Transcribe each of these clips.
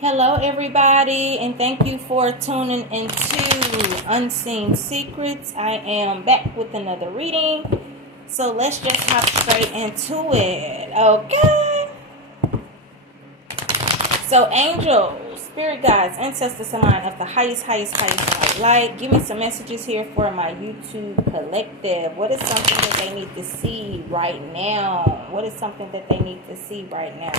Hello, everybody, and thank you for tuning into Unseen Secrets. I am back with another reading, so let's just hop straight into it, okay? So, angels, spirit guides, ancestors in line of the highest light, give me some messages here for my YouTube collective. What is something that they need to see right now? What is something that they need to see right now?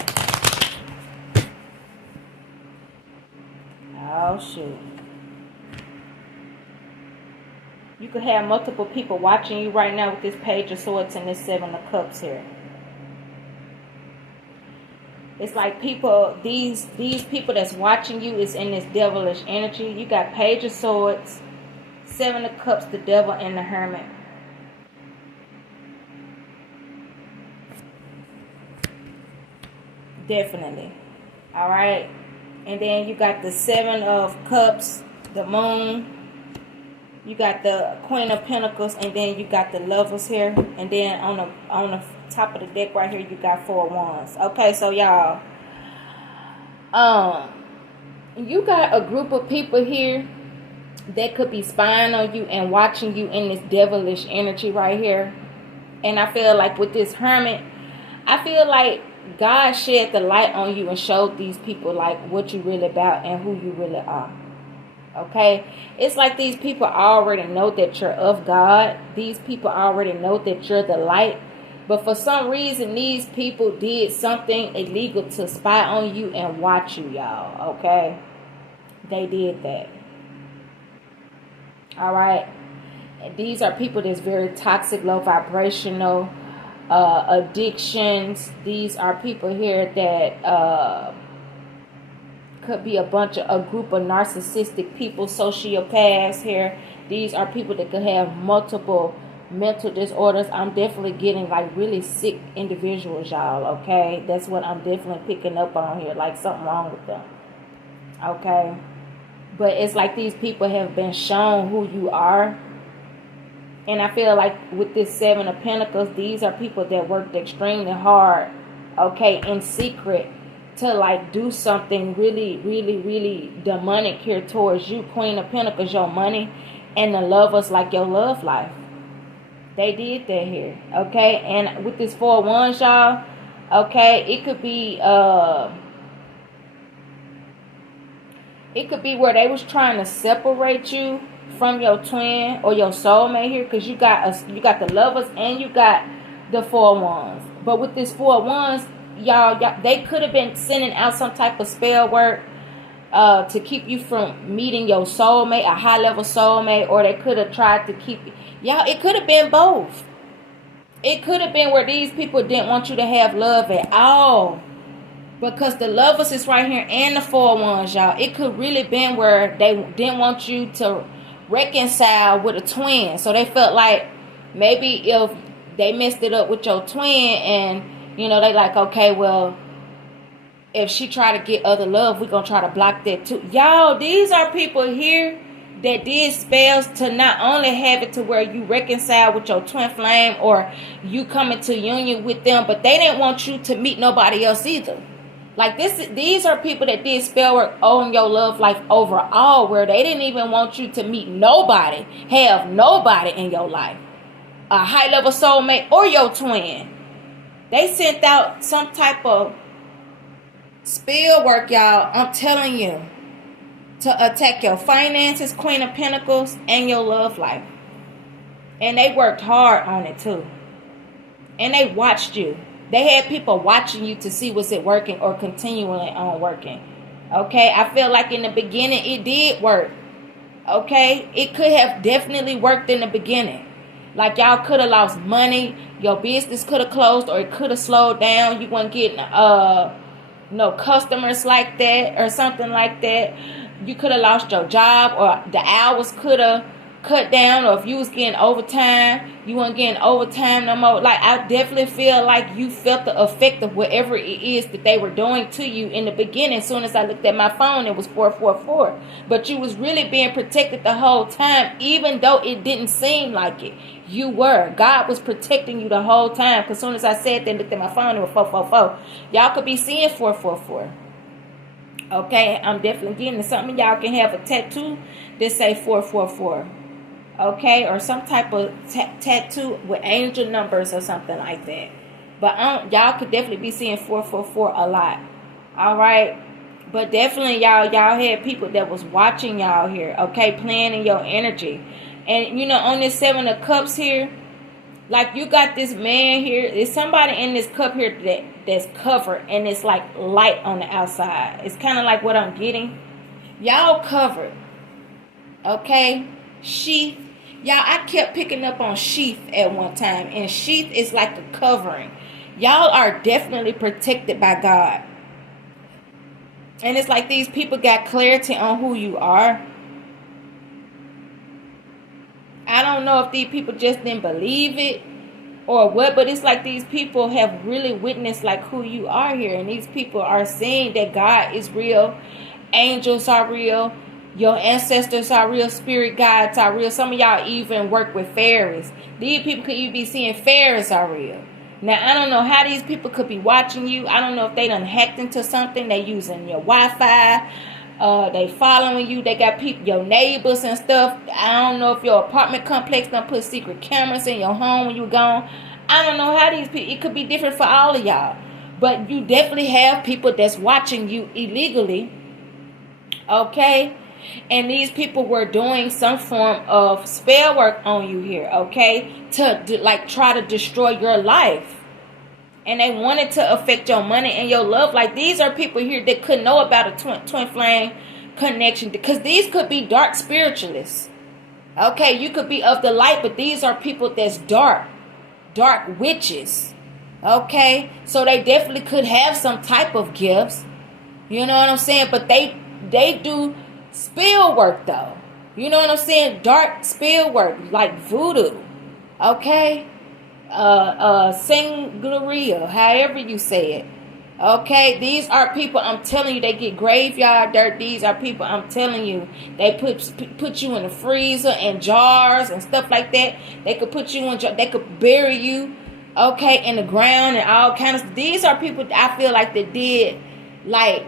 Oh, shoot. You could have multiple people watching you right now with this Page of Swords and this Seven of Cups here. It's like people, these people that's watching you is in this devilish energy. You got Page of Swords, Seven of Cups, the Devil, and the Hermit. Definitely. All right. And then you got the Seven of Cups, the Moon. You got the Queen of Pentacles, and then you got the Lovers here. And then on the top of the deck right here, you got Four of Wands. Okay, so y'all, you got a group of people here that could be spying on you and watching you in this devilish energy right here. And I feel like with this Hermit, I feel like God shed the light on you and showed these people like what you really about and who you really are. Okay, it's like these people already know that you're of God. These people already know that you're the light. But for some reason, these people did something illegal to spy on you and watch you, y'all. Okay, they did that. All right, and these are people that's very toxic, low vibrational, addictions. These are people here that could be a group of narcissistic people, sociopaths here. These are people that could have multiple mental disorders. I'm definitely getting like really sick individuals, y'all. Okay, that's what I'm definitely picking up on here, like something wrong with them. Okay, but it's like these people have been shown who you are. And I feel like with this Seven of Pentacles, these are people that worked extremely hard, okay, in secret, to like do something really demonic here towards you. Queen of Pentacles, your money, and the Lovers, like your love life. They did that here, okay? And with this Four of Wands, y'all, okay, it could be where they was trying to separate you from your twin or your soulmate here, because you got the Lovers and you got the Four of Wands. But with this Four of Wands, y'all, they could have been sending out some type of spell work to keep you from meeting your soulmate, a high level soulmate, or they could have tried to keep y'all. It could have been both. It could have been where these people didn't want you to have love at all, because the Lovers is right here and the Four of Wands, y'all. It could really been where they didn't want you to reconcile with a twin, so they felt like maybe if they messed it up with your twin, and they like, okay, well, if she try to get other love, we're gonna try to block that too. Y'all, these are people here that did spells to not only have it to where you reconcile with your twin flame or you come into union with them, but they didn't want you to meet nobody else either. Like these are people that did spell work on your love life overall, where they didn't even want you to meet nobody, have nobody in your life, a high level soulmate or your twin. They sent out some type of spell work, y'all, I'm telling you, to attack your finances, Queen of Pentacles, and your love life. And they worked hard on it too. And they watched you. They had people watching you to see was it working or continually on working. Okay, I feel like in the beginning it did work. Okay, it could have definitely worked in the beginning. Like y'all could have lost money, your business could have closed, or it could have slowed down. You weren't getting no customers like that or something like that. You could have lost your job, or the hours could have cut down, or if you was getting overtime, you weren't getting overtime no more. Like, I definitely feel like you felt the effect of whatever it is that they were doing to you in the beginning. As soon as I looked at my phone, it was 444. But you was really being protected the whole time, even though it didn't seem like it. You were. God was protecting you the whole time. Because as soon as I said that, looked at my phone, it was 444. Y'all could be seeing 444. Okay, I'm definitely getting it. Some of y'all can have a tattoo that say 444. Okay, or some type of tattoo with angel numbers or something like that. But y'all could definitely be seeing 444 a lot. All right, but definitely y'all had people that was watching y'all here. Okay, playing in your energy, and on this 7 of Cups here, like you got this man here. There's somebody in this cup here that's covered, and it's like light on the outside. It's kind of like what I'm getting. Y'all covered. Okay, sheath. Y'all, I kept picking up on sheath at one time, and sheath is like the covering. Y'all are definitely protected by God. And it's like these people got clarity on who you are. I don't know if these people just didn't believe it or what, but it's like these people have really witnessed like who you are here. And these people are saying that God is real. Angels are real. Your ancestors are real. Spirit guides are real. Some of y'all even work with fairies. These people could even be seeing fairies are real. Now, I don't know how these people could be watching you. I don't know if they done hacked into something. They using your Wi-Fi. They following you. They got people, your neighbors and stuff. I don't know if your apartment complex done put secret cameras in your home when you gone. I don't know how these people, it could be different for all of y'all. But you definitely have people that's watching you illegally. Okay? And these people were doing some form of spell work on you here, okay? To like try to destroy your life. And they wanted to affect your money and your love. Like these are people here that could know about a twin flame connection. Because these could be dark spiritualists. Okay, you could be of the light, but these are people that's dark. Dark witches. Okay? So they definitely could have some type of gifts. You know what I'm saying? But they do spell work though. You know what I'm saying? Dark spell work like voodoo. Okay? Singleria, however you say it. Okay? These are people, I'm telling you, they get graveyard dirt. These are people, I'm telling you, they put you in the freezer and jars and stuff like that. They could put you in, they could bury you, okay, in the ground and all kinds of. These are people I feel like they did like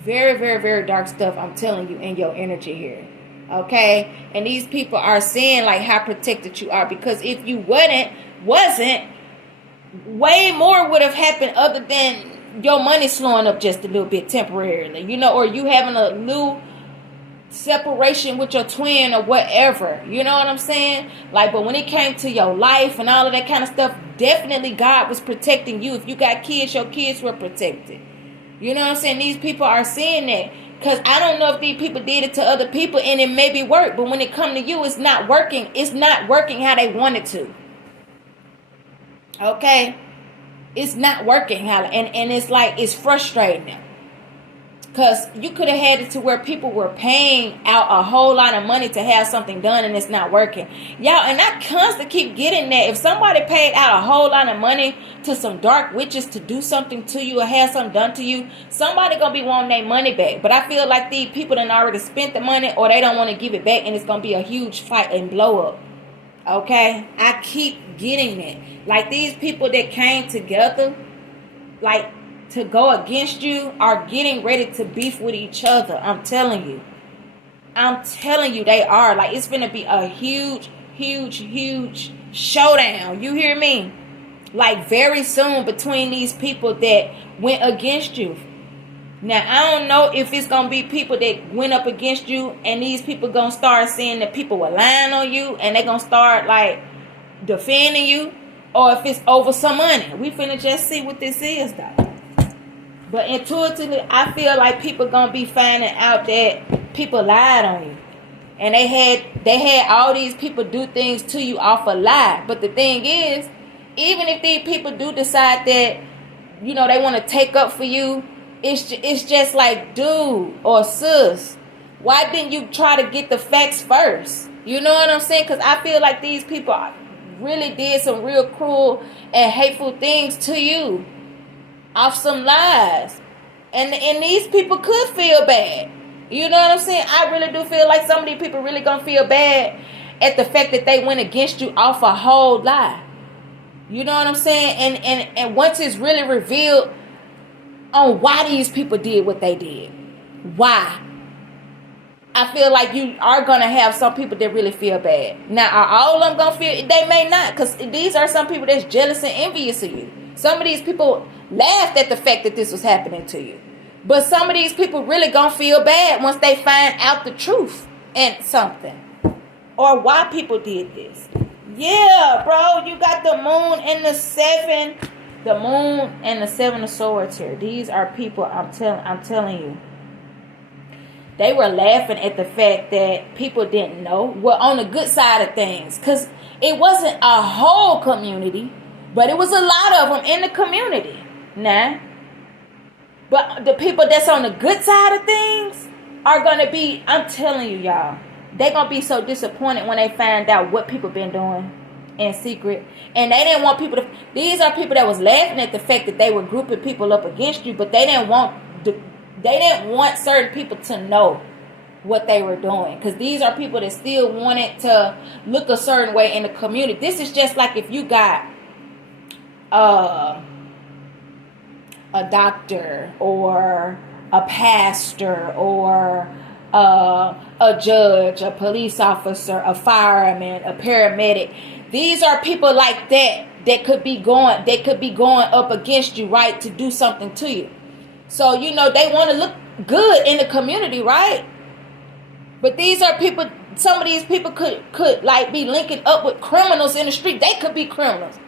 very, very, very dark stuff, I'm telling you, in your energy here. Okay? And these people are saying like how protected you are. Because if you wasn't, way more would have happened other than your money slowing up just a little bit temporarily. Or you having a new separation with your twin or whatever. You know what I'm saying? Like, but when it came to your life and all of that kind of stuff, definitely God was protecting you. If you got kids, your kids were protected. You know what I'm saying? These people are saying that. Because I don't know if these people did it to other people and it maybe worked. But when it come to you, it's not working. It's not working how they want it to. Okay? It's not working how, and it's like, it's frustrating them. Because you could have had it to where people were paying out a whole lot of money to have something done and it's not working. Y'all, and I constantly keep getting that. If somebody paid out a whole lot of money to some dark witches to do something to you or have something done to you, somebody going to be wanting their money back. But I feel like these people done already spent the money or they don't want to give it back and it's going to be a huge fight and blow up. Okay? I keep getting that. Like these people that came together, like, to go against you are getting ready to beef with each other. I'm telling you they are. Like, it's gonna be a huge showdown. You hear me? Like, very soon between these people that went against you. Now, I don't know if it's gonna be people that went up against you and these people gonna start saying that people were lying on you and they gonna start like defending you, or if it's over some money. We finna just see what this is though. But intuitively, I feel like people gonna be finding out that people lied on you, and they had all these people do things to you off a lie. But the thing is, even if these people do decide that they want to take up for you, it's just like, dude or sis, why didn't you try to get the facts first? You know what I'm saying? Because I feel like these people really did some real cruel and hateful things to you off some lies, and these people could feel bad. You know what I'm saying? I really do feel like some of these people really gonna feel bad at the fact that they went against you off a whole lie. You know what I'm saying? And once it's really revealed on why these people did what they did, Why? I feel like you are going to have some people that really feel bad. Now, are all of them going to feel? They may not, because these are some people that's jealous and envious of you. Some of these people laughed at the fact that this was happening to you. But some of these people really going to feel bad once they find out the truth and something. Or why people did this. Yeah, bro, you got the moon and the seven. The moon and the seven of swords here. These are people, I'm telling you. They were laughing at the fact that people didn't know. Well, on the good side of things. Because it wasn't a whole community. But it was a lot of them in the community. Nah. But the people that's on the good side of things are going to be, I'm telling you, y'all. They're going to be so disappointed when they find out what people been doing in secret. And they didn't want people to... These are people that was laughing at the fact that they were grouping people up against you. But they didn't want... They didn't want certain people to know what they were doing. Because these are people that still wanted to look a certain way in the community. This is just like if you got a doctor or a pastor or a judge, a police officer, a fireman, a paramedic. These are people like that could be going up against you, right, to do something to you. So, you know, they want to look good in the community, right? But these are people, some of these people could like be linking up with criminals in the street. They could be criminals.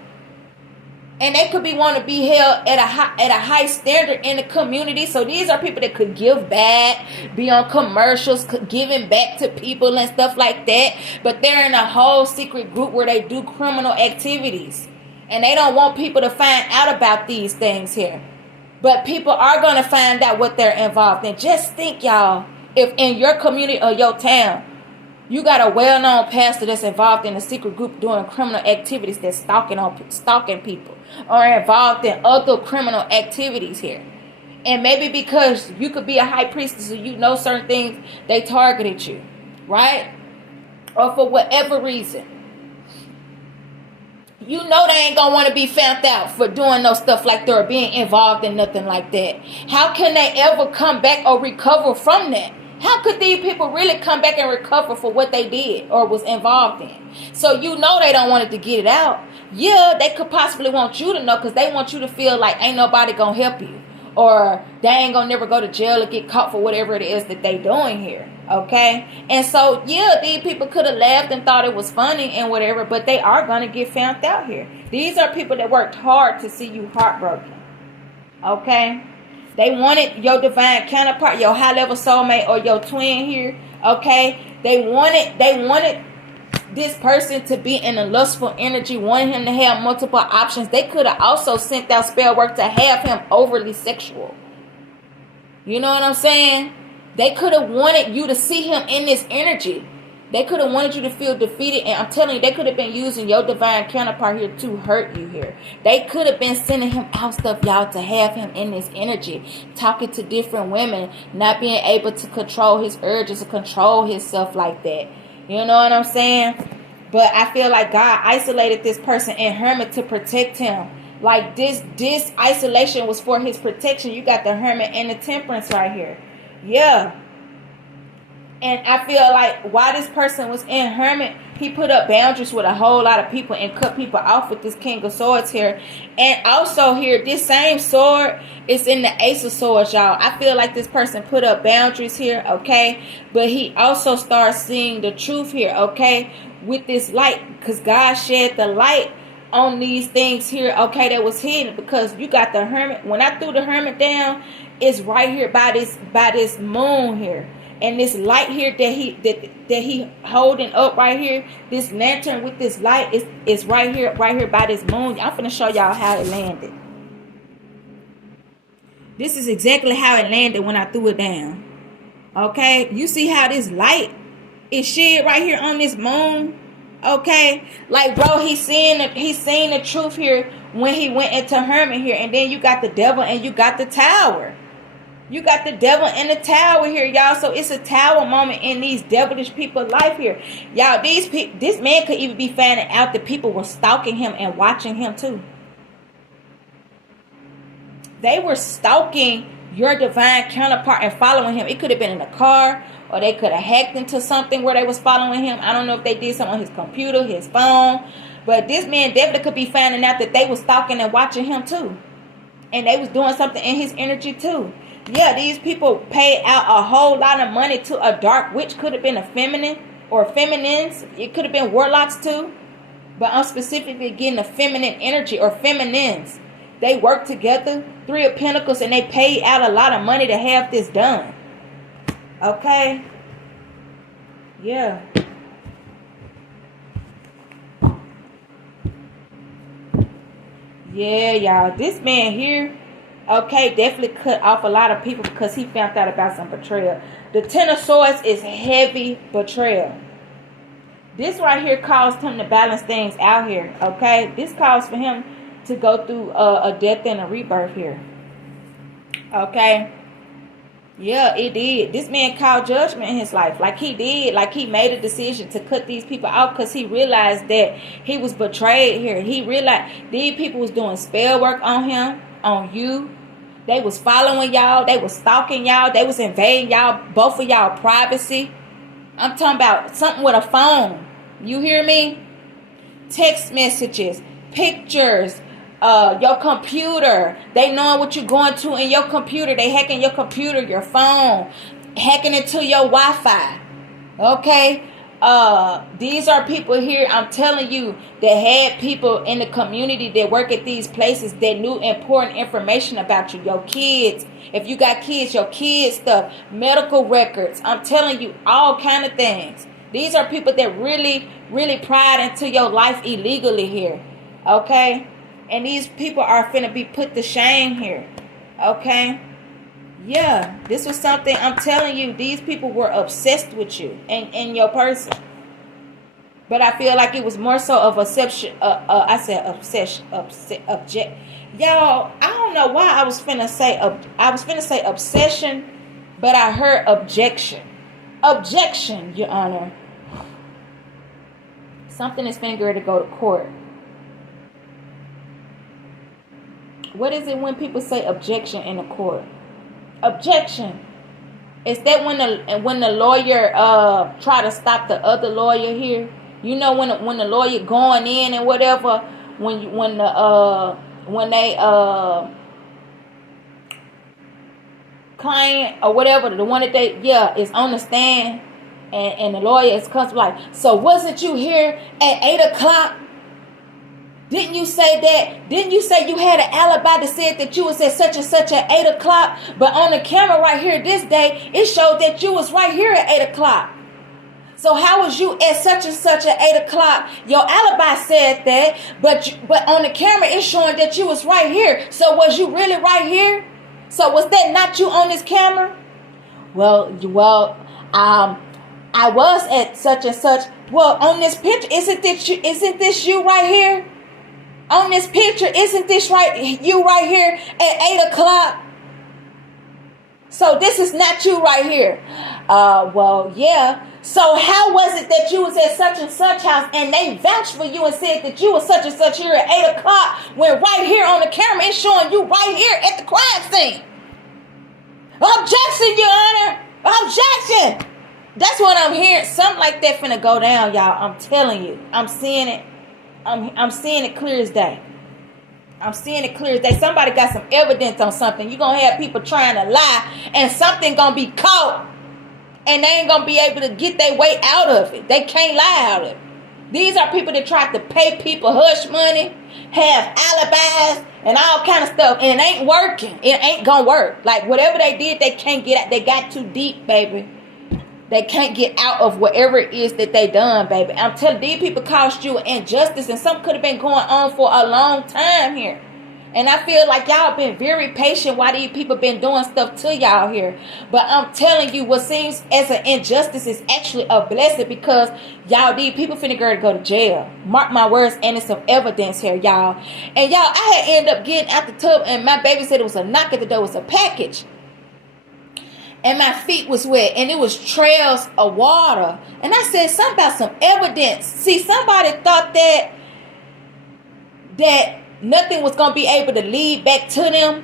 And they could want to be held at a high standard in the community. So these are people that could give back, be on commercials, giving back to people and stuff like that. But they're in a whole secret group where they do criminal activities. And they don't want people to find out about these things here. But people are going to find out what they're involved in. Just think, y'all, if in your community or your town, you got a well-known pastor that's involved in a secret group doing criminal activities that's stalking people or involved in other criminal activities here. And maybe because you could be a high priestess or you know certain things, they targeted you, right? Or for whatever reason. You know they ain't gonna want to be found out for doing no stuff like that or being involved in nothing like that. How can they ever come back or recover from that? How could these people really come back and recover for what they did or was involved in? So you know they don't want it to get it out. Yeah, they could possibly want you to know because they want you to feel like ain't nobody gonna help you. Or they ain't gonna never go to jail or get caught for whatever it is that they doing here. Okay? And so, yeah, these people could have laughed and thought it was funny and whatever, but they are gonna get found out here. These are people that worked hard to see you heartbroken. Okay? They wanted your divine counterpart, your high-level soulmate, or your twin here. Okay? They wanted this person to be in a lustful energy, wanting him to have multiple options. They could have also sent out spell work to have him overly sexual. You know what I'm saying? They could have wanted you to see him in this energy. They could have wanted you to feel defeated. And I'm telling you, they could have been using your divine counterpart here to hurt you here. They could have been sending him out stuff, y'all, to have him in this energy. Talking to different women. Not being able to control his urges or control himself like that. You know what I'm saying? But I feel like God isolated this person in Hermit to protect him. Like this isolation was for his protection. You got the Hermit and the Temperance right here. Yeah. And I feel like while this person was in Hermit, he put up boundaries with a whole lot of people and cut people off with this King of Swords here. And also here, this same sword is in the Ace of Swords, y'all. I feel like this person put up boundaries here, okay? But he also starts seeing the truth here, okay? With this light, because God shed the light on these things here, okay, that was hidden. Because you got the Hermit. When I threw the Hermit down, it's right here by this moon here. And this light here that he holding up right here, this lantern with this light is right here by this moon. I'm finna show y'all how it landed. This is exactly how it landed when I threw it down. Okay, you see how this light is shed right here on this moon? Okay, like bro, he's seeing the truth here when he went into Hermit here, and then you got the devil and you got the tower. You got the devil in the tower here, y'all. So it's a tower moment in these devilish people's life here. Y'all, this man could even be finding out that people were stalking him and watching him too. They were stalking your divine counterpart and following him. It could have been in a car, or they could have hacked into something where they was following him. I don't know if they did something on his computer, his phone. But this man definitely could be finding out that they was stalking and watching him too. And they was doing something in his energy too. Yeah, these people paid out a whole lot of money to a dark witch. Could have been a feminine or feminines. It could have been warlocks too. But I'm specifically getting a feminine energy or feminines. They work together, 3 of Pentacles, and they paid out a lot of money to have this done. Okay? Yeah. Yeah, y'all. This man here, okay, definitely cut off a lot of people because he found out about some betrayal. The 10 of Swords is heavy betrayal. This right here caused him to balance things out here, okay? This calls for him to go through a death and a rebirth here, okay? Yeah, it did. This man called judgment in his life. Like he did. Like he made a decision to cut these people out because he realized that he was betrayed here. He realized these people was doing spell work on him, on you. They was following y'all. They was stalking y'all. They was invading y'all, both of y'all privacy. I'm talking about something with a phone. You hear me? Text messages, pictures, your computer. They knowing what you're going to in your computer. They hacking your computer, your phone, hacking into your Wi-Fi. Okay? These are people here, I'm telling you, that had people in the community that work at these places that knew important information about you. Your kids. If you got kids, your kids stuff, medical records. I'm telling you, all kind of things. These are people that really, really pried into your life illegally here. Okay? And these people are finna be put to shame here. Okay? Yeah. This was something, I'm telling you, these people were obsessed with you and your person. But I feel like it was more so of obsession. I said obsession. Object. Y'all, I don't know why I was finna say obsession, but I heard objection. Objection, Your Honor. Something is finna to go to court. What is it when people say objection in a court? Objection. Is that when the lawyer try to stop the other lawyer here? You know when the lawyer going in and whatever, when they client or whatever, the one that they is on the stand, and the lawyer is constantly like, so wasn't you here at 8:00? Didn't you say that? Didn't you say you had an alibi that said that you was at such and such at 8:00? But on the camera right here this day, it showed that you was right here at 8:00. So how was you at such and such at 8:00? Your alibi said that, but on the camera it's showing that you was right here. So was you really right here? So was that not you on this camera? Well, I was at such and such. Well, on this picture, isn't this you right here? On this picture, isn't this you right here at 8:00? So this is not you right here. Well, yeah. So how was it that you was at such and such house and they vouched for you and said that you was such and such here at 8:00 when right here on the camera it's showing you right here at the crime scene? Objection, Your Honor. Objection. That's what I'm hearing. Something like that finna go down, y'all. I'm telling you. I'm seeing it. I'm seeing it clear as day. I'm seeing it clear as day. Somebody got some evidence on something. You're going to have people trying to lie and something going to be caught. And they ain't going to be able to get their way out of it. They can't lie out of it. These are people that try to pay people hush money, have alibis, and all kind of stuff. And it ain't working. It ain't going to work. Like whatever they did, they can't get out. They got too deep, baby. They can't get out of whatever it is that they done, baby. I'm telling you, these people caused you injustice, and something could have been going on for a long time here. And I feel like y'all been very patient while these people been doing stuff to y'all here. But I'm telling you, what seems as an injustice is actually a blessing, because y'all, these people finna go to jail. Mark my words, and it's some evidence here, y'all. And y'all, I had ended up getting out the tub, and my baby said it was a knock at the door. It was a package. And my feet was wet, and it was trails of water. And I said something about some evidence. See, somebody thought that nothing was going to be able to lead back to them,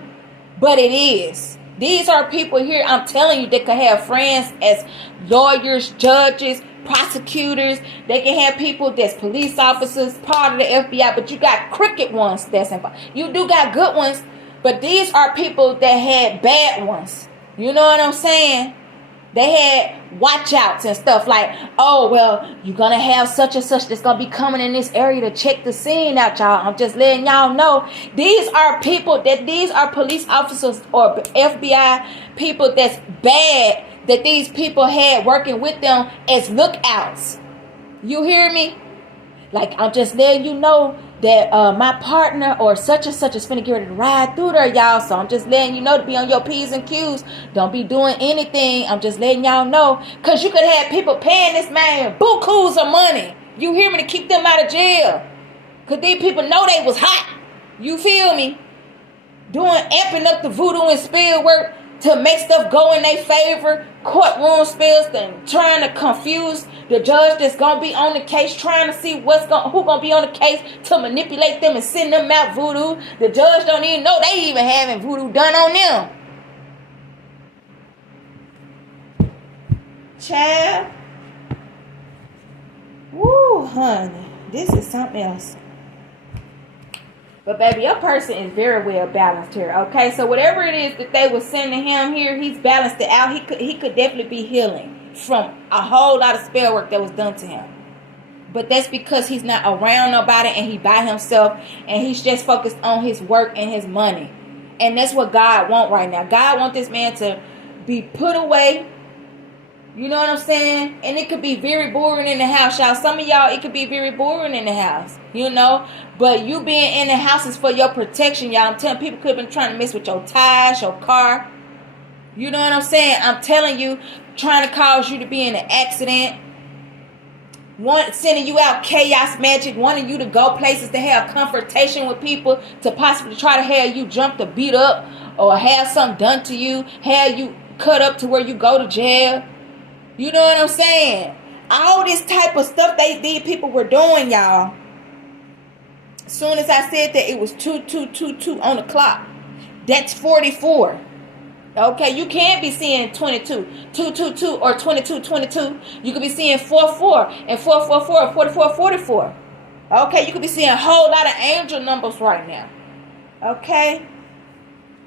but it is. These are people here, I'm telling you, that could have friends as lawyers, judges, prosecutors. They can have people that's police officers, part of the FBI, but you got crooked ones that's involved. You do got good ones, but these are people that had bad ones. You know what I'm saying? They had watch outs and stuff like, oh, well, you're going to have such and such that's going to be coming in this area to check the scene out, y'all. I'm just letting y'all know. These are people these are police officers or FBI people that's bad that these people had working with them as lookouts. You hear me? Like, I'm just letting you know that my partner or such and such is finna get ready to ride through there, y'all. So I'm just letting you know to be on your P's and Q's. Don't be doing anything. I'm just letting y'all know. Because you could have people paying this man bukus of money. You hear me? To keep them out of jail. Because these people know they was hot. You feel me? Amping up the voodoo and spell work to make stuff go in their favor. Courtroom spells and trying to confuse the judge that's gonna be on the case, trying to see who gonna be on the case to manipulate them and send them out voodoo. The judge don't even know they even having voodoo done on them. Child. Woo, honey. This is something else. But baby, your person is very well balanced here. Okay, so whatever it is that they were sending him here, he's balanced it out. He could definitely be healing from a whole lot of spell work that was done to him. But that's because he's not around nobody and he by himself and he's just focused on his work and his money. And that's what God wants right now. God wants this man to be put away. You know what I'm saying? And it could be very boring in the house, y'all. Some of y'all, it could be very boring in the house, you know. But you being in the house is for your protection, y'all. I'm telling people could have been trying to mess with your tires, your car. You know what I'm saying? I'm telling you, trying to cause you to be in an accident. Sending you out chaos magic, wanting you to go places to have confrontation with people, to possibly try to have you jumped or beat up or have something done to you, have you cut up to where you go to jail. You know what I'm saying? All this type of stuff these people were doing, y'all. As soon as I said that, it was 2222 on the clock. That's 44. Okay, you can't be seeing 22, 222 or 2222. You could be seeing 44 and 444 or 44, 44. Okay, you could be seeing a whole lot of angel numbers right now. Okay?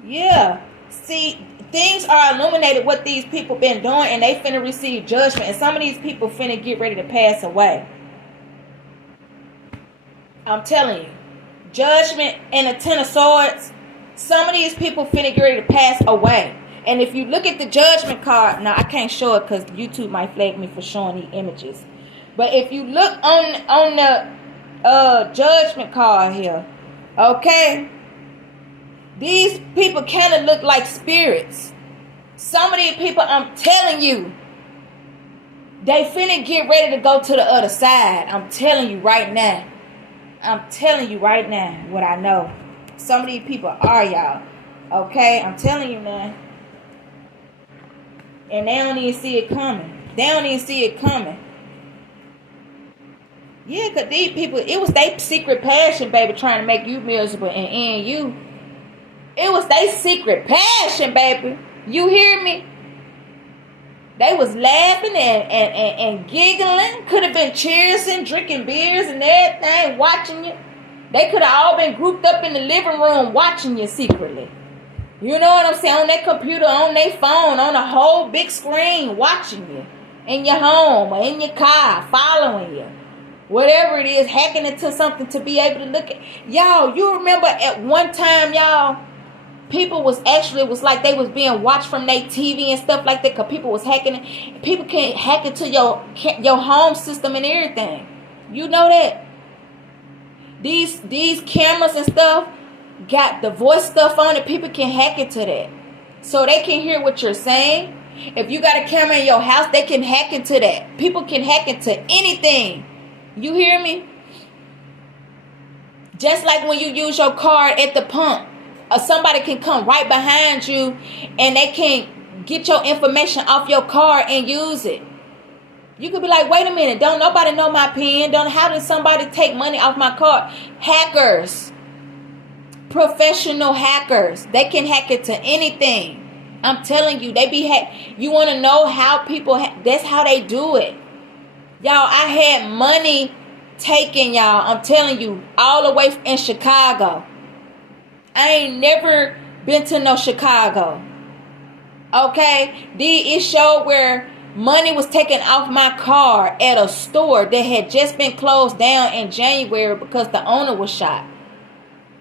Yeah. See, things are illuminated what these people been doing and they finna receive judgment. And some of these people finna get ready to pass away. I'm telling you. Judgment and the Ten of Swords. Some of these people finna get ready to pass away. And if you look at the judgment card, now I can't show it because YouTube might flag me for showing the images. But if you look on the judgment card here, okay, these people kind of look like spirits. Some of these people, I'm telling you, they finna get ready to go to the other side. I'm telling you right now. I'm telling you right now what I know. Some of these people are, y'all. Okay? I'm telling you, man. And they don't even see it coming. They don't even see it coming. Yeah, because these people, it was their secret passion, baby, trying to make you miserable and end you. It was their secret passion, baby. You hear me? They was laughing and giggling. Could have been cheersing, drinking beers and everything, watching you. They could have all been grouped up in the living room watching you secretly. You know what I'm saying? On their computer, on their phone, on a whole big screen, watching you. In your home or in your car, following you. Whatever it is, hacking into something to be able to look at. Y'all, you remember at one time, y'all, people was like they was being watched from their TV and stuff like that because people was hacking. People can hack into your home system and everything. You know that? These cameras and stuff got the voice stuff on it. People can hack into that. So they can hear what you're saying. If you got a camera in your house, they can hack into that. People can hack into anything. You hear me? Just like when you use your card at the pump. Or somebody can come right behind you and they can get your information off your card and use it. You could be like, wait a minute, don't nobody know my PIN. How did somebody take money off my card? Hackers. Professional hackers. They can hack it to anything. I'm telling you, they be you want to know how people that's how they do it. Y'all, I had money taken, y'all. I'm telling you, all the way in Chicago. I ain't never been to no Chicago. Okay? It showed where money was taken off my car at a store that had just been closed down in January because the owner was shot.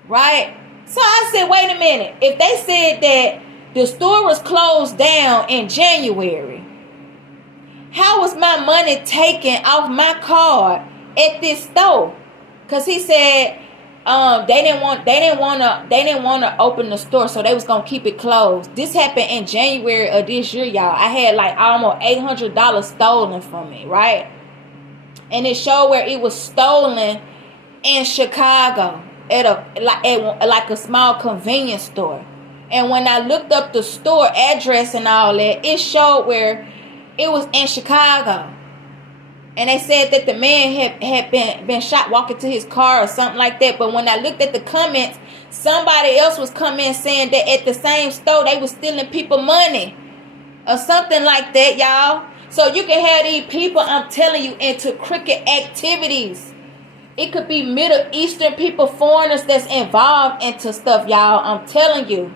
Right? So I said, wait a minute. If they said that the store was closed down in January, how was my money taken off my card at this store? Because he said they didn't want to open the store, so they was gonna keep it closed. This happened in January of this year, y'all. I had like almost $800 stolen from me, right? And it showed where it was stolen in Chicago at a small convenience store. And when I looked up the store address and all that, it showed where it was in Chicago. And they said that the man had been shot walking to his car or something like that. But when I looked at the comments, somebody else was coming saying that at the same store they was stealing people money or something like that, y'all. So you can have these people, I'm telling you, into crooked activities. It could be Middle Eastern people, foreigners that's involved into stuff, y'all. I'm telling you.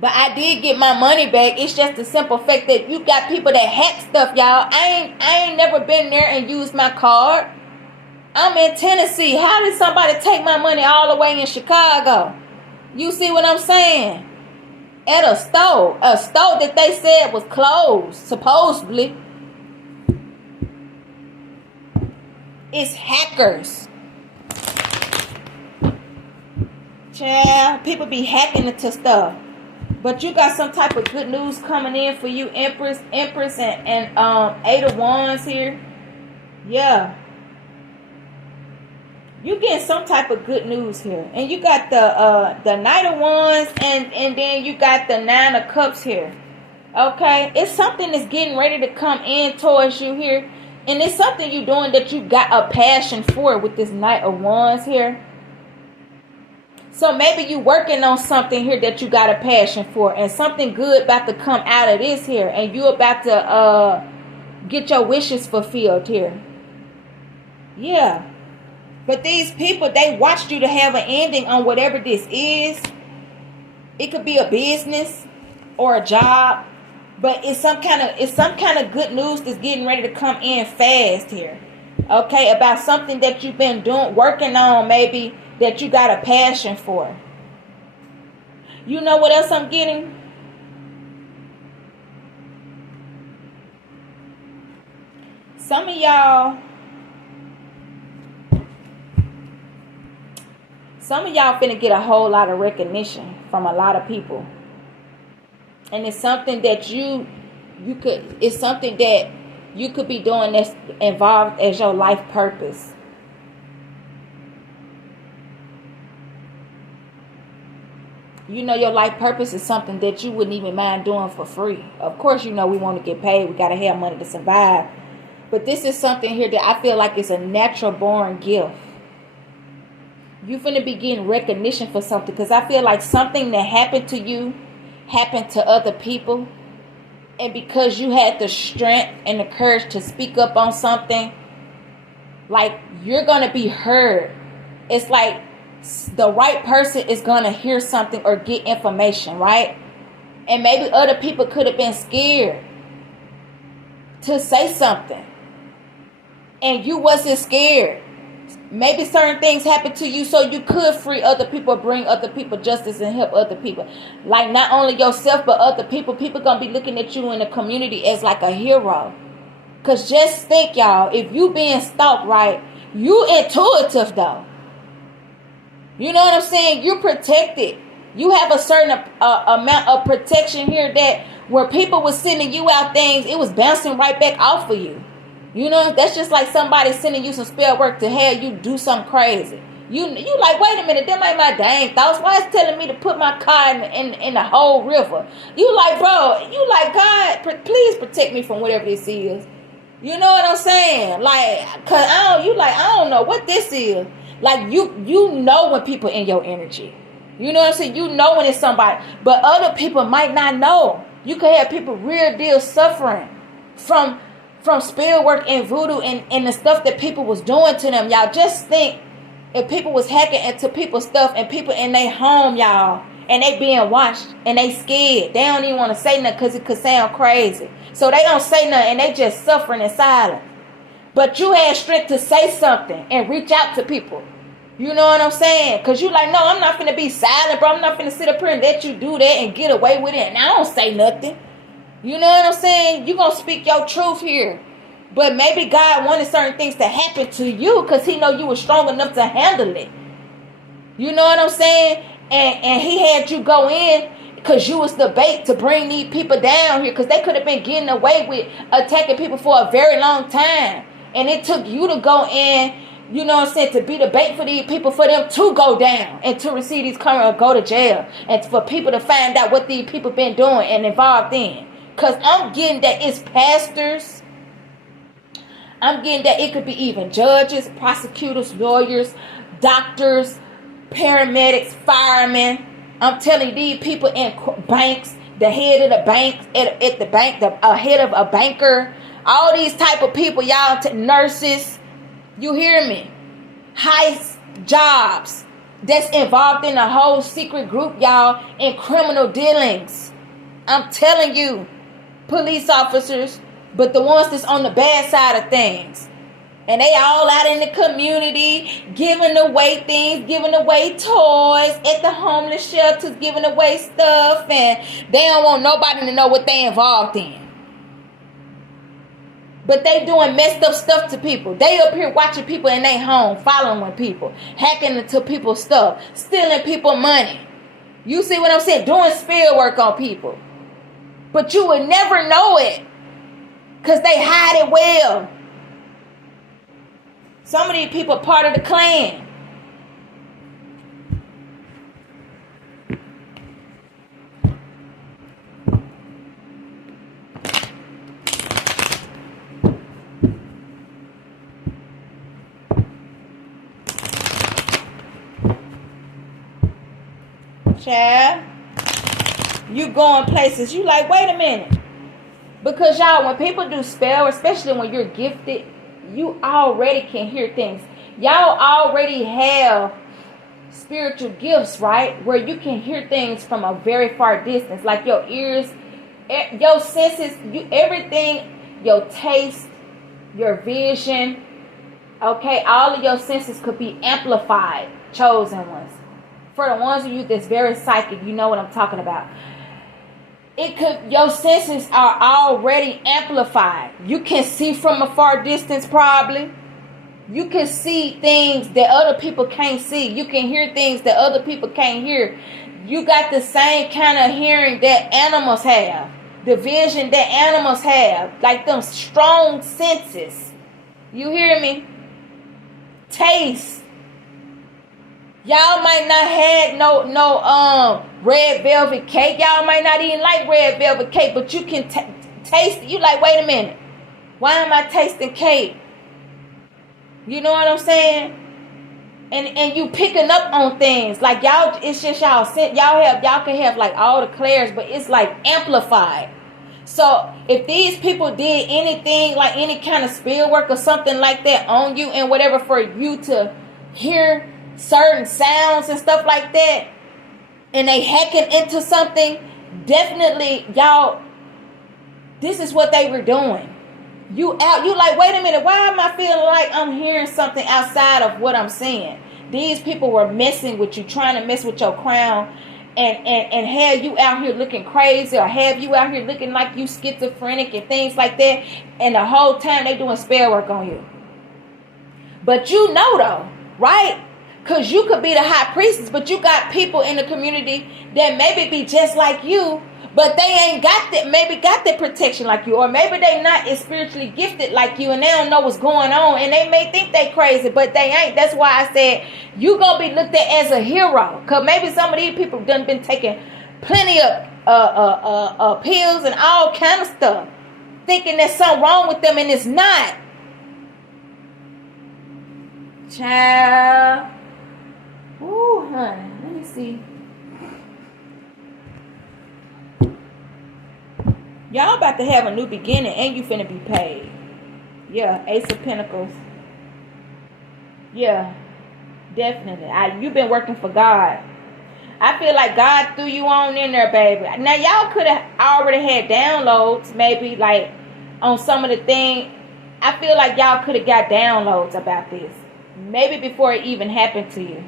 But I did get my money back. It's just the simple fact that you got people that hack stuff, y'all. I ain't never been there and used my card. I'm in Tennessee. How did somebody take my money all the way in Chicago? You see what I'm saying? At a store that they said was closed, supposedly. It's hackers. Child, people be hacking into stuff. But you got some type of good news coming in for you, Empress and Eight of Wands here. Yeah. You getting some type of good news here. And you got the Knight of Wands and then you got the Nine of Cups here. Okay? It's something that's getting ready to come in towards you here. And it's something you're doing that you got a passion for with this Knight of Wands here. So maybe you working on something here that you got a passion for. And something good about to come out of this here. And you about to get your wishes fulfilled here. Yeah. But these people, they watched you to have an ending on whatever this is. It could be a business or a job. But it's some kind of good news that's getting ready to come in fast here. Okay, about something that you've been working on, maybe that you got a passion for. You know what else I'm getting? Some of y'all finna get a whole lot of recognition from a lot of people. And it's something that you could be doing that's involved as your life purpose. You know your life purpose is something that you wouldn't even mind doing for free. Of course, you know we want to get paid. We got to have money to survive. But this is something here that I feel like it's a natural born gift. You finna be getting recognition for something. Because I feel like something that happened to you happened to other people. And because you had the strength and the courage to speak up on something, like you're going to be heard. It's like the right person is going to hear something or get information, right? And maybe other people could have been scared to say something. And you wasn't scared. Maybe certain things happened to you so you could free other people, bring other people justice and help other people. Like not only yourself, but other people. People going to be looking at you in the community as like a hero. Because just think, y'all, if you being stalked, right, you intuitive though. You know what I'm saying? You're protected. You have a certain amount of protection here that where people was sending you out things, it was bouncing right back off of you. You know, that's just like somebody sending you some spell work to have you do something crazy. You like, wait a minute, them ain't my dang thoughts. Why is telling me to put my car in the whole river? You like, bro, you like, God, please protect me from whatever this is. You know what I'm saying? Like, cause I don't know what this is. Like you know when people in your energy. You know what I'm saying? You know when it's somebody. But other people might not know. You could have people real deal suffering from spirit work and voodoo and the stuff that people was doing to them. Y'all just think if people was hacking into people's stuff and people in their home, y'all, and they being watched and they scared. They don't even want to say nothing because it could sound crazy. So they don't say nothing and they just suffering in silence. But you had strength to say something and reach out to people. You know what I'm saying? Because you like, no, I'm not finna be silent, bro. I'm not finna sit up here and let you do that and get away with it. And I don't say nothing. You know what I'm saying? You gonna speak your truth here. But maybe God wanted certain things to happen to you because he know you were strong enough to handle it. You know what I'm saying? And he had you go in because you was the bait to bring these people down here, because they could have been getting away with attacking people for a very long time. And it took you to go in, you know what I'm saying, to be the bait for these people, for them to go down and to receive these current or go to jail. And for people to find out what these people been doing and involved in. Because I'm getting that it's pastors. I'm getting that it could be even judges, prosecutors, lawyers, doctors, paramedics, firemen. I'm telling you, these people in banks, the head of the bank, at the bank, the head of a banker, all these type of people, y'all, nurses, you hear me? High jobs that's involved in a whole secret group, y'all, in criminal dealings. I'm telling you, police officers, but the ones that's on the bad side of things. And they all out in the community, giving away things, giving away toys at the homeless shelters, giving away stuff, and they don't want nobody to know what they involved in. But they doing messed up stuff to people. They up here watching people in their home, following people, hacking into people's stuff, stealing people money. You see what I'm saying? Doing spirit work on people. But you would never know it because they hide it well. Some of these people are part of the Klan. Child, you going places, you like, wait a minute. Because y'all, when people do spell, especially when you're gifted, you already can hear things. Y'all already have spiritual gifts, right? Where you can hear things from a very far distance. Like your ears, your senses, everything, your taste, your vision. Okay, all of your senses could be amplified, chosen ones. For the ones of you that's very psychic, you know what I'm talking about. Your senses are already amplified. You can see from a far distance probably. You can see things that other people can't see. You can hear things that other people can't hear. You got the same kind of hearing that animals have. The vision that animals have. Like them strong senses. You hear me? Taste. Y'all might not have no red velvet cake. Y'all might not even like red velvet cake, but you can taste it. You like, wait a minute. Why am I tasting cake? You know what I'm saying? And you picking up on things. Like y'all, it's just y'all can have like all the clairs, but it's like amplified. So if these people did anything, like any kind of spirit work or something like that on you and whatever, for you to hear certain sounds and stuff like that, and they hacking into something, definitely y'all, this is what they were doing. You like, wait a minute, why am I feeling like I'm hearing something outside of what I'm seeing? These people were messing with you, trying to mess with your crown, and have you out here looking crazy, or have you out here looking like you schizophrenic and things like that, and the whole time they doing spell work on you. But you know though, right? Because you could be the high priestess, but you got people in the community that maybe be just like you, but they ain't got that, maybe got that protection like you, or maybe they not as spiritually gifted like you, and they don't know what's going on, and they may think they crazy, but they ain't. That's why I said you gonna be looked at as a hero, because maybe some of these people done been taking plenty of pills and all kind of stuff, thinking there's something wrong with them, and it's not. Child. Ooh, honey, let me see. Y'all about to have a new beginning and you finna be paid. Yeah, Ace of Pentacles. Yeah, definitely. You've been working for God. I feel like God threw you on in there, baby. Now, y'all could have already had downloads, maybe, like, on some of the things. I feel like y'all could have got downloads about this. Maybe before it even happened to you.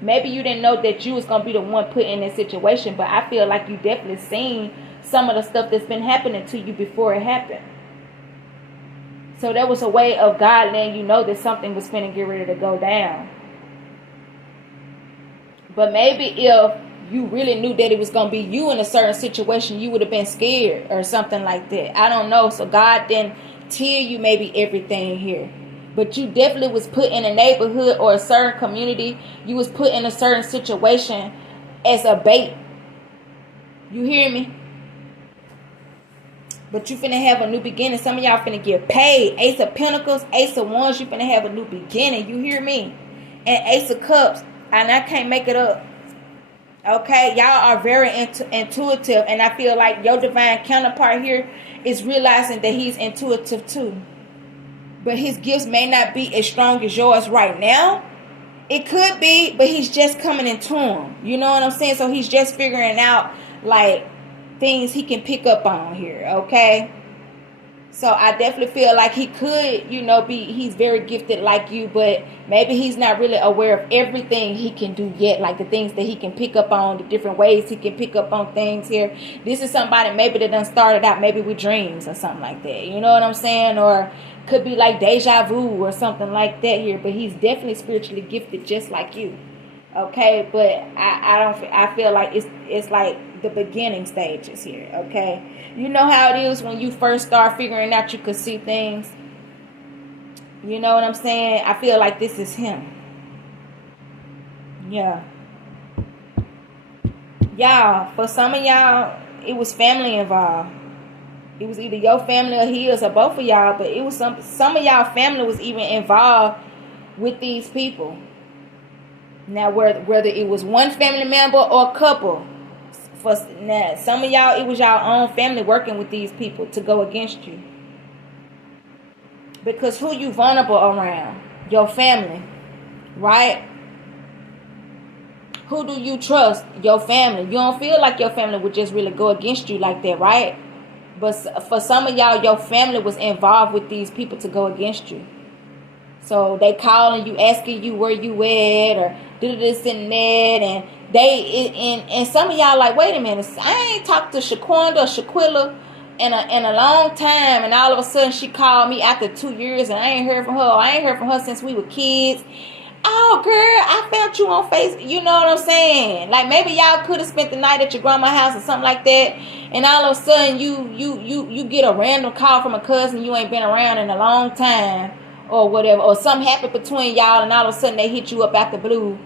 Maybe you didn't know that you was going to be the one put in this situation, but I feel like you definitely seen some of the stuff that's been happening to you before it happened. So there was a way of God letting you know that something was finna get ready to go down. But maybe if you really knew that it was going to be you in a certain situation, you would have been scared or something like that. I don't know. So God didn't tell you maybe everything here. But you definitely was put in a neighborhood or a certain community. You was put in a certain situation as a bait. You hear me? But you finna have a new beginning. Some of y'all finna get paid. Ace of Pentacles, Ace of Wands, you finna have a new beginning. You hear me? And Ace of Cups, and I can't make it up. Okay, y'all are very intuitive, and I feel like your divine counterpart here is realizing that he's intuitive too. But his gifts may not be as strong as yours right now. It could be, but he's just coming into him. You know what I'm saying? So he's just figuring out, like, things he can pick up on here, okay? So I definitely feel like he could, he's very gifted like you, but maybe he's not really aware of everything he can do yet, like the things that he can pick up on, the different ways he can pick up on things here. This is somebody maybe that done started out maybe with dreams or something like that, you know what I'm saying? Or could be like deja vu or something like that here, but he's definitely spiritually gifted just like you, okay? But I feel like it's like the beginning stages here, okay? You know how it is when you first start figuring out you could see things. You know what I'm saying? I feel like this is him. Yeah. Y'all, for some of y'all, it was family involved. It was either your family or his or both of y'all, but it was some of y'all family was even involved with these people. Now, whether it was one family member or a couple, now, some of y'all, it was y'all own family working with these people to go against you. Because who you vulnerable around? Your family, right? Who do you trust? Your family. You don't feel like your family would just really go against you like that, right? But for some of y'all, your family was involved with these people to go against you. So they calling you, asking you where you at, or do this and that, and and some of y'all like, wait a minute, I ain't talked to Shaquanda or Shaquilla in a long time, and all of a sudden she called me after 2 years, and I ain't heard from her. I ain't heard from her since we were kids. Oh, girl, I found you on Facebook. You know what I'm saying? Like, maybe y'all could have spent the night at your grandma's house or something like that, and all of a sudden you get a random call from a cousin you ain't been around in a long time, or whatever, or something happened between y'all, and all of a sudden they hit you up out the blue.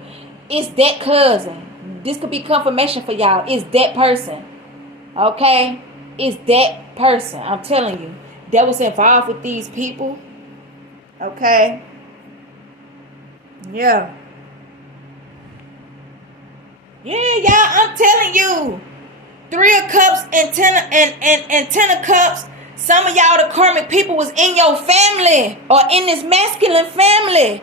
It's that cousin. This could be confirmation for y'all. It's that person. Okay? It's that person. I'm telling you. That was involved with these people. Okay? Yeah. Yeah, y'all. I'm telling you. 3 of Cups and 10 of Cups. Some of y'all, the karmic people, was in your family or in this masculine family.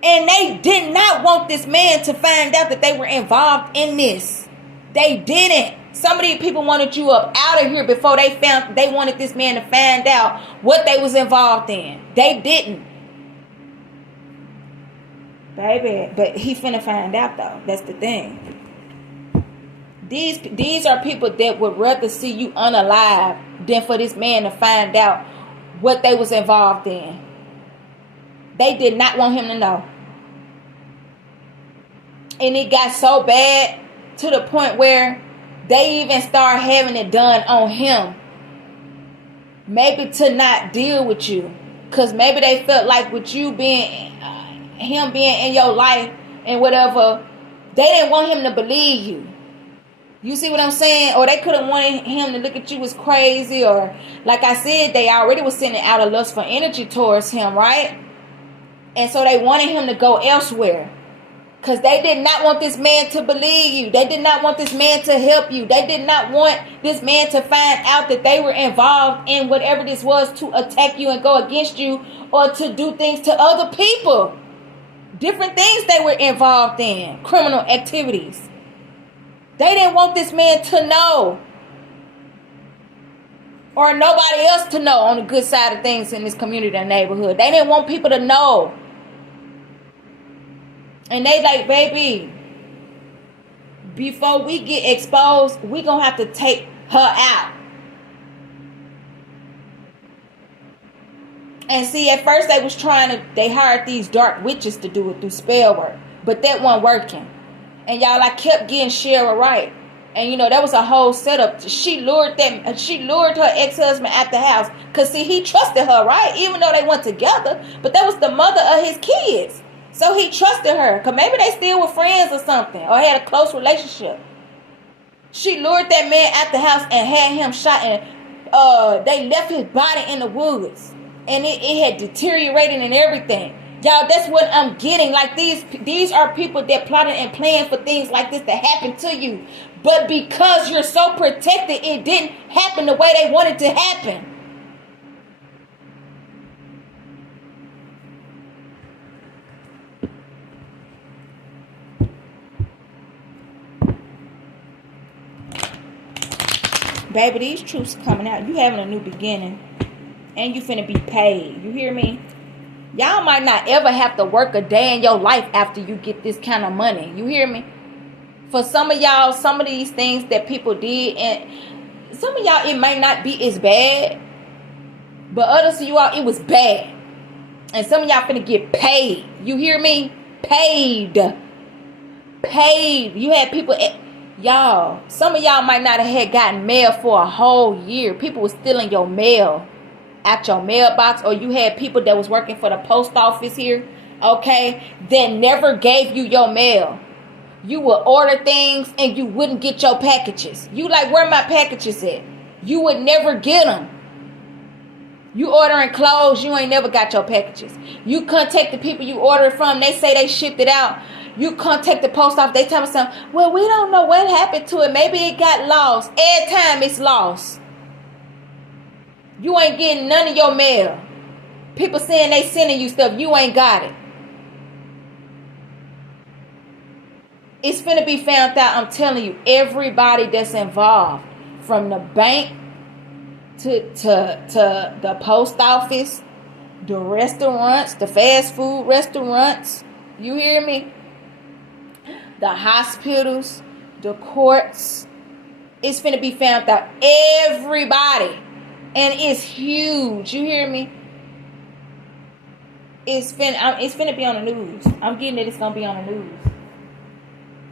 And they did not want this man to find out that they were involved in this. They didn't. Some of these people wanted you up out of here before they wanted this man to find out what they was involved in. They didn't. Baby, but he finna find out though. That's the thing. These are people that would rather see you unalive than for this man to find out what they was involved in. They did not want him to know. And it got so bad to the point where they even start having it done on him. Maybe to not deal with you. Because maybe they felt like with you being, him being in your life and whatever, they didn't want him to believe you. You see what I'm saying? Or they could have wanted him to look at you as crazy. Or like I said, they already was sending out a lustful energy towards him, right? And so they wanted him to go elsewhere. Because they did not want this man to believe you. They did not want this man to help you. They did not want this man to find out that they were involved in whatever this was to attack you and go against you or to do things to other people. Different things they were involved in. Criminal activities. They didn't want this man to know. Or nobody else to know on the good side of things in this community and neighborhood. They didn't want people to know. And they like, baby, before we get exposed, we gonna have to take her out. And see, at first they hired these dark witches to do it through spell work. But that wasn't working. And y'all, I kept getting Cheryl right. And you know, that was a whole setup. She lured her ex-husband at the house. Cause see, he trusted her, right? Even though they went together. But that was the mother of his kids. So he trusted her. Cause maybe they still were friends or something. Or had a close relationship. She lured that man at the house and had him shot. And they left his body in the woods. And it had deteriorated and everything. Y'all, that's what I'm getting. Like these are people that plotted and planned for things like this to happen to you. But because you're so protected, it didn't happen the way they wanted to happen. Baby, these truths coming out. You having a new beginning. And you finna be paid. You hear me? Y'all might not ever have to work a day in your life after you get this kind of money. You hear me? For some of y'all, some of these things that people did, and some of y'all, it might not be as bad. But others of you all, it was bad. And some of y'all finna get paid. You hear me? Paid. Paid. You had people, y'all, some of y'all might not have had gotten mail for a whole year. People were stealing your mail at your mailbox, or you had people that was working for the post office here, okay, that never gave you your mail. You would order things and you wouldn't get your packages. You like, where my packages at? You would never get them. You ordering clothes, you ain't never got your packages. You contact the people you ordered from, they say they shipped it out. You contact the post office, they tell me something. Well, we don't know what happened to it. Maybe it got lost. Every time it's lost. You ain't getting none of your mail. People saying they sending you stuff. You ain't got it. It's finna be found out. I'm telling you, everybody that's involved, from the bank to the post office, the restaurants, the fast food restaurants. You hear me? The hospitals, the courts. It's finna be found out. Everybody. And it's huge. You hear me? It's finna be on the news. I'm getting it. It's gonna be on the news.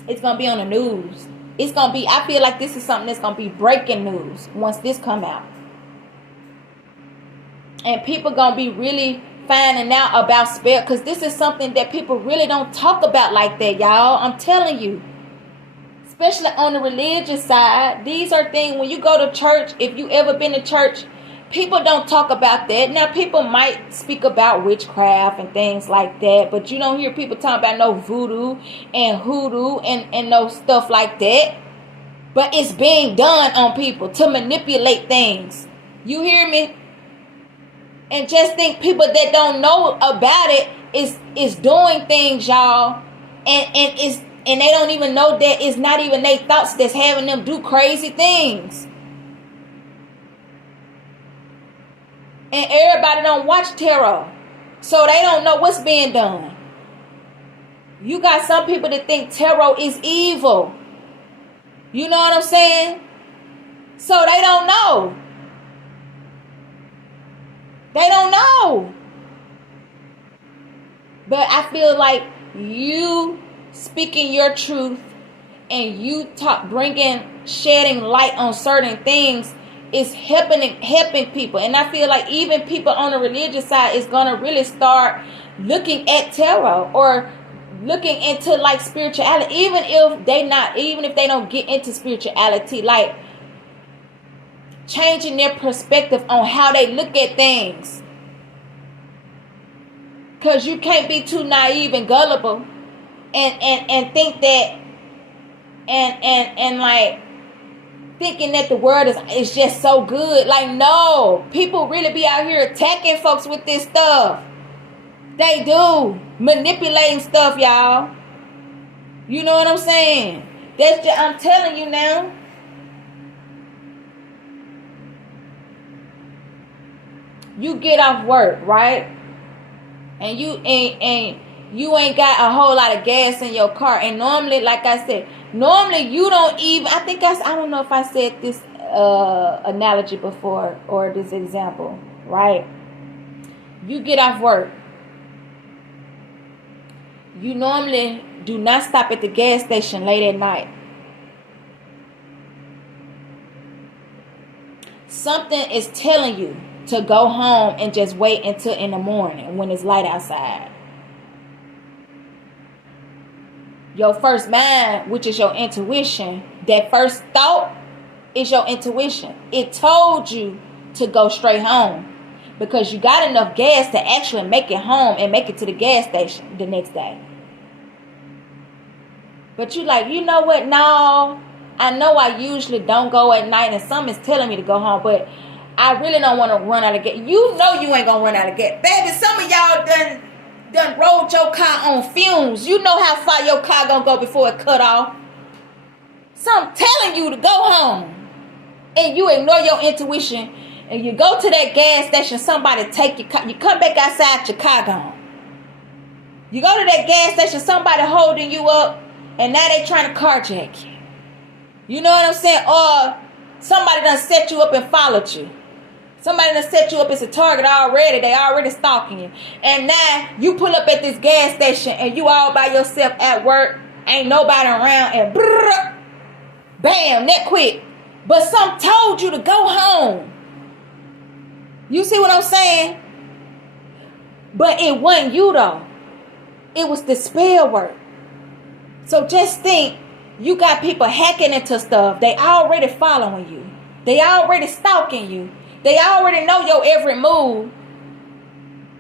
It's gonna be on the news. It's gonna be. I feel like this is something that's gonna be breaking news once this come out. And people gonna be really finding out about spell, because this is something that people really don't talk about like that, y'all. I'm telling you. Especially on the religious side, these are things when you go to church. If you ever been to church, people don't talk about that. Now, people might speak about witchcraft and things like that, but you don't hear people talk about no voodoo and hoodoo and no stuff like that. But it's being done on people to manipulate things. You hear me? And just think, people that don't know about it is doing things, y'all, and they don't even know that it's not even their thoughts that's having them do crazy things. And everybody don't watch tarot, so they don't know what's being done. You got some people that think tarot is evil. You know what I'm saying? So they don't know. They don't know. But I feel like you speaking your truth and you shedding light on certain things is helping people. And I feel like even people on the religious side is gonna really start looking at tarot or looking into like spirituality, even if they don't get into spirituality, like changing their perspective on how they look at things. Because you can't be too naive and gullible and think that and like thinking that the world is just so good. Like, no, people really be out here attacking folks with this stuff. They do, manipulating stuff, y'all. You know what I'm saying? That's just, I'm telling you now. You get off work, right? And you ain't got a whole lot of gas in your car. And normally, like I said, normally you don't even, I don't know if I said this analogy before or this example, right? You get off work. You normally do not stop at the gas station late at night. Something is telling you to go home and just wait until in the morning when it's light outside. Your first mind, which is your intuition, that first thought is your intuition. It told you to go straight home because you got enough gas to actually make it home and make it to the gas station the next day. But you like, you know what? No, I know I usually don't go at night and something's telling me to go home, but I really don't want to run out of gas. You know you ain't going to run out of gas. Baby, some of y'all done rolled your car on fumes. You know how far your car going to go before it cut off. So I'm telling you to go home. And you ignore your intuition. And you go to that gas station, somebody take your car. You come back outside, your car gone. You go to that gas station, somebody holding you up. And now they trying to carjack you. You know what I'm saying? Or somebody done set you up and followed you. Somebody done set you up as a target already. They already stalking you. And now you pull up at this gas station and you all by yourself at work. Ain't nobody around and bam, that quick. But some told you to go home. You see what I'm saying? But it wasn't you though. It was the spell work. So just think, you got people hacking into stuff. They already following you. They already stalking you. They already know your every move.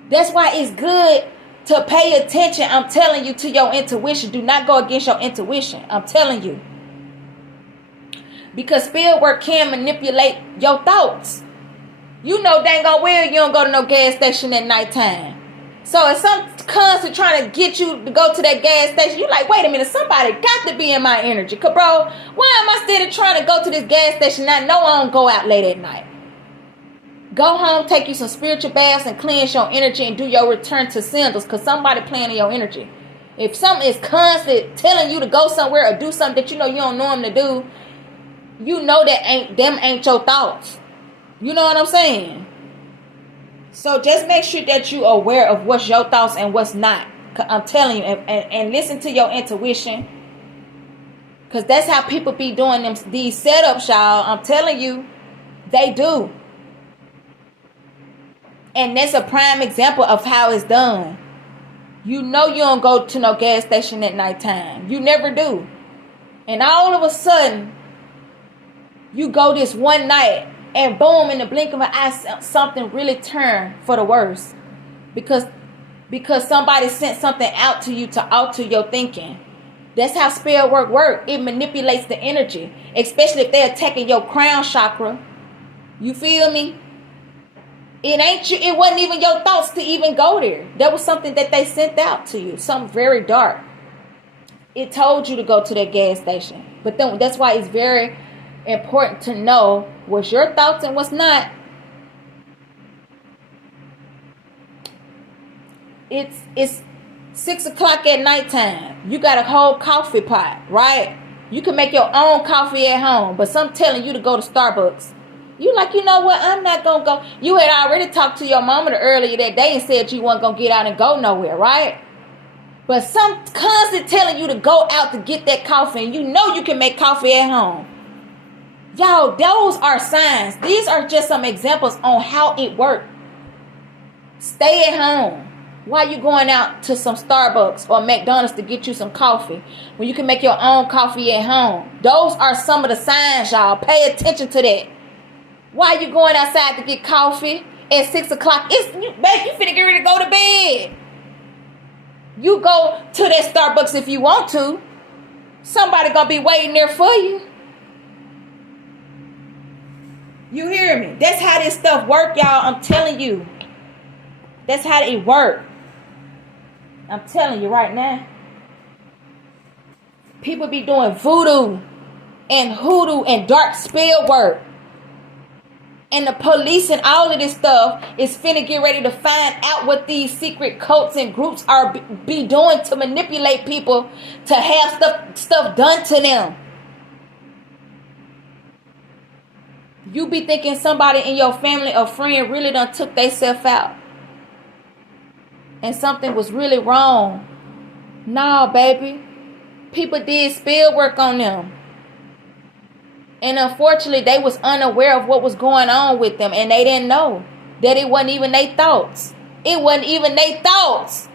That's why it's good to pay attention. I'm telling you, to your intuition. Do not go against your intuition. I'm telling you. Because field work can manipulate your thoughts. You know dang on well you don't go to no gas station at nighttime. So if some constantly trying to get you to go to that gas station, you like, wait a minute, somebody got to be in my energy. Cause bro, why am I still trying to go to this gas station? I know I don't go out late at night. Go home, take you some spiritual baths and cleanse your energy and do your return to senders. Cause somebody playing in your energy. If something is constantly telling you to go somewhere or do something that you know you don't know them to do, you know that ain't your thoughts. You know what I'm saying? So just make sure that you're aware of what's your thoughts and what's not. I'm telling you, and listen to your intuition. Because that's how people be doing these setups, y'all. I'm telling you, they do. And that's a prime example of how it's done. You know you don't go to no gas station at nighttime. You never do. And all of a sudden, you go this one night. And boom, in the blink of an eye, something really turned for the worse. Because somebody sent something out to you to alter your thinking. That's how spell work. It manipulates the energy. Especially if they're attacking your crown chakra. You feel me? It wasn't even your thoughts to even go there. That was something that they sent out to you. Something very dark. It told you to go to that gas station. But then that's why it's very important to know what's your thoughts and what's not. It's 6 o'clock at nighttime. You got a whole coffee pot, right? You can make your own coffee at home, but some telling you to go to Starbucks. You like, you know what? I'm not gonna go. You had already talked to your mama earlier that day and said you weren't gonna get out and go nowhere, right? But some constantly telling you to go out to get that coffee, and you know you can make coffee at home. Y'all, those are signs. These are just some examples on how it works. Stay at home. Why you going out to some Starbucks or McDonald's to get you some coffee when you can make your own coffee at home? Those are some of the signs, y'all. Pay attention to that. Why you going outside to get coffee at 6 o'clock? Babe, you finna get ready to go to bed. You go to that Starbucks if you want to. Somebody gonna be waiting there for you. You hear me? That's how this stuff work, y'all. I'm telling you. That's how it work. I'm telling you right now. People be doing voodoo and hoodoo and dark spell work. And the police and all of this stuff is finna get ready to find out what these secret cults and groups are be doing to manipulate people to have stuff done to them. You be thinking somebody in your family or friend really done took theyself out. And something was really wrong. Nah, baby. People did spell work on them. And unfortunately, they was unaware of what was going on with them. And they didn't know that it wasn't even their thoughts. It wasn't even their thoughts.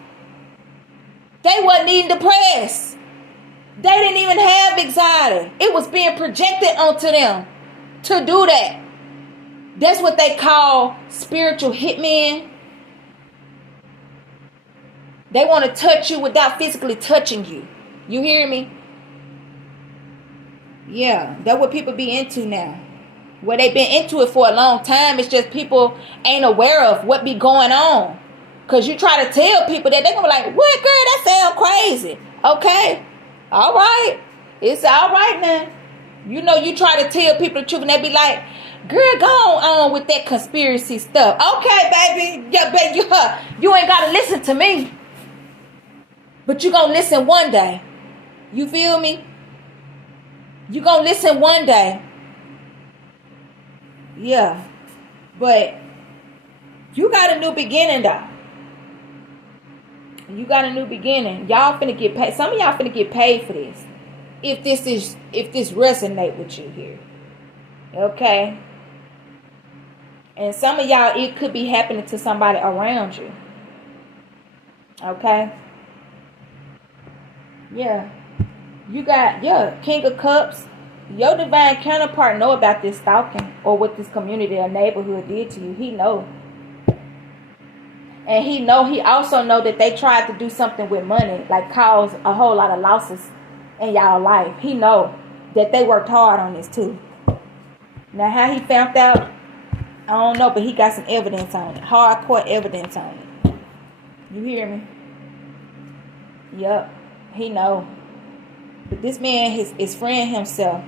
They wasn't even depressed. They didn't even have anxiety. It was being projected onto them to do that. That's what they call spiritual hitmen. They want to touch you without physically touching you. You hear me? Yeah, that's what people be into now. Well, they've been into it for a long time. It's just people ain't aware of what be going on. Because you try to tell people that, they're going to be like, what, girl, that sound crazy. Okay, all right. It's all right now. You know, you try to tell people the truth and they be like, girl, go on with that conspiracy stuff. Okay, baby. Yeah, baby, you ain't got to listen to me. But you going to listen one day. You feel me? You gonna listen one day. Yeah. But you got a new beginning though. You got a new beginning. Y'all finna get paid. Some of y'all finna get paid for this. If this resonate with you here. Okay. And some of y'all, it could be happening to somebody around you. Okay. Yeah. You got, King of Cups. Your divine counterpart know about this stalking or what this community or neighborhood did to you. He know. And he also know that they tried to do something with money, like cause a whole lot of losses in y'all life. He know that they worked hard on this too. Now how he found out, I don't know, but he got some evidence on it. Hardcore evidence on it. You hear me? Yep. He know. But this man, his friend himself.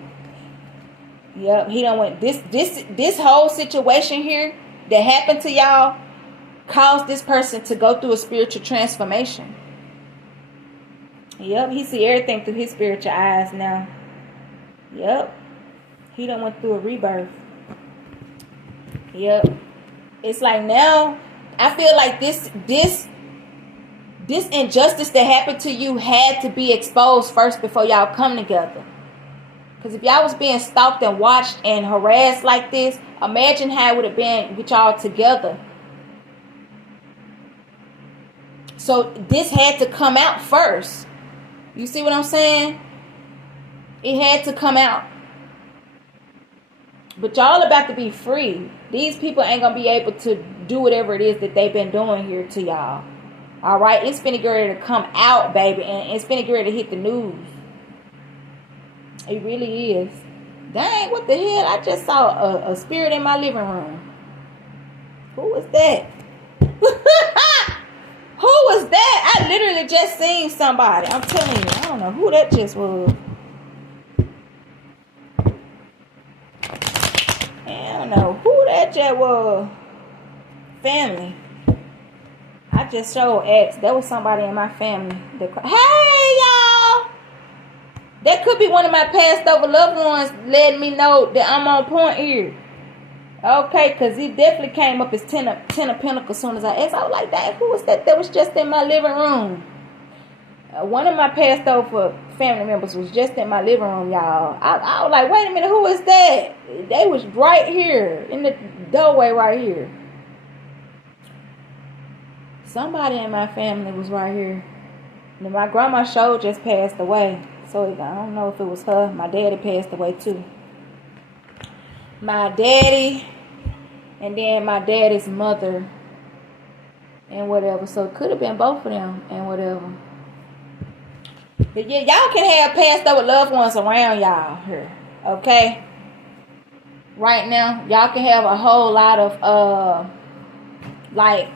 Yep, he done went. This whole situation here that happened to y'all caused this person to go through a spiritual transformation. Yep, he see everything through his spiritual eyes now. Yep, he done went through a rebirth. Yep, it's like now I feel like this injustice that happened to you had to be exposed first before y'all come together. Because if y'all was being stalked and watched and harassed like this, imagine how it would have been with y'all together. So this had to come out first. You see what I'm saying? It had to come out. But y'all about to be free. These people ain't going to be able to do whatever it is that they've been doing here to y'all. All right, it's finna get ready to come out, baby, and it's finna get ready to hit the news. It really is. Dang, what the hell? I just saw a spirit in my living room. Who was that? Who was that? I literally just seen somebody. I'm telling you, I don't know who that just was. I don't know who that just was. Family. I just showed X. That was somebody in my family. Hey, y'all. That could be one of my passed over loved ones letting me know that I'm on point here. Okay, because he definitely came up as 10 of Pentacles as soon as I asked. I was like, dang, who was that? That was just in my living room. One of my passed over family members was just in my living room, y'all. I was like, wait a minute, who is that? They was right here in the doorway right here. Somebody in my family was right here. And my grandma show just passed away. So I don't know if it was her. My daddy passed away too. My daddy and then my daddy's mother and whatever. So it could have been both of them and whatever. But yeah, y'all can have passed over loved ones around y'all here. Okay? Right now, y'all can have a whole lot of like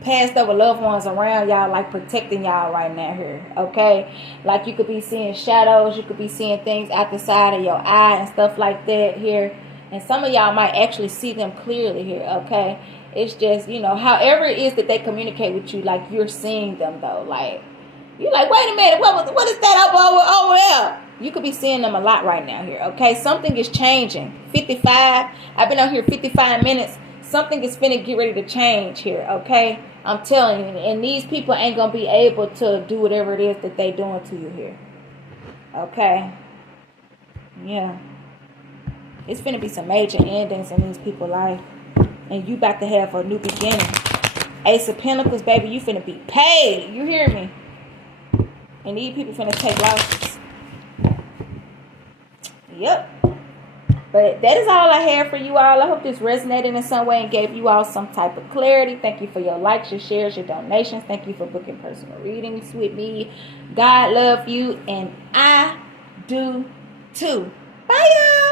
passed over loved ones around y'all, like protecting y'all right now here. Okay? Like you could be seeing shadows, you could be seeing things out the side of your eye and stuff like that here. And some of y'all might actually see them clearly here. Okay? It's just, however it is that they communicate with you, like you're seeing them though. Like you're like, wait a minute, what is that over there? You could be seeing them a lot right now here. Okay? Something is changing. 55. I've been out here 55 minutes. Something is finna get ready to change here. Okay? I'm telling you. And these people ain't gonna be able to do whatever it is that they doing to you here. Okay? Yeah. It's finna be some major endings in these people's life. And you about to have a new beginning. Ace of Pentacles, baby, you finna be paid. You hear me? And these people finna take losses. Yep. But that is all I have for you all. I hope this resonated in some way and gave you all some type of clarity. Thank you for your likes, your shares, your donations. Thank you for booking personal readings with me. God love you, and I do too. Bye, y'all.